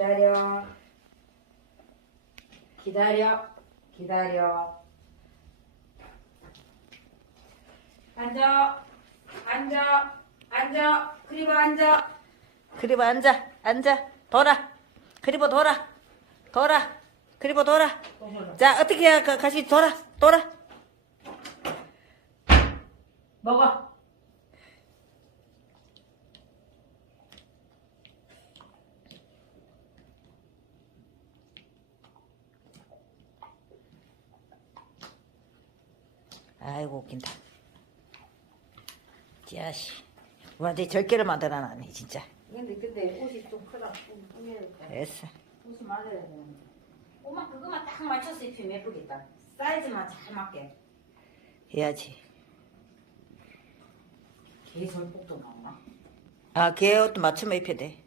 기다려. 기다려. 기다려. 앉아. 앉아. 앉아. 그리고 앉아. 그리고 앉아, 앉아, 돌아. 그리고 돌아, 돌아. 그리고 돌아. 자, 어떻게 가- 같이 돌아, 돌아. 먹어. 아이고 웃긴다. 자식, 완전 절개를 만들어놨네 진짜. 근데 근데 옷이 좀 크다. 좀 꾸며야 돼. 됐어. 옷이 맞아야 되는데. 옷만 그것만 딱 맞춰서 입히면 예쁘겠다. 사이즈만 잘 맞게. 해야지. 개설복도 나오나? 아, 걔 옷도 맞추면 입혀야 돼.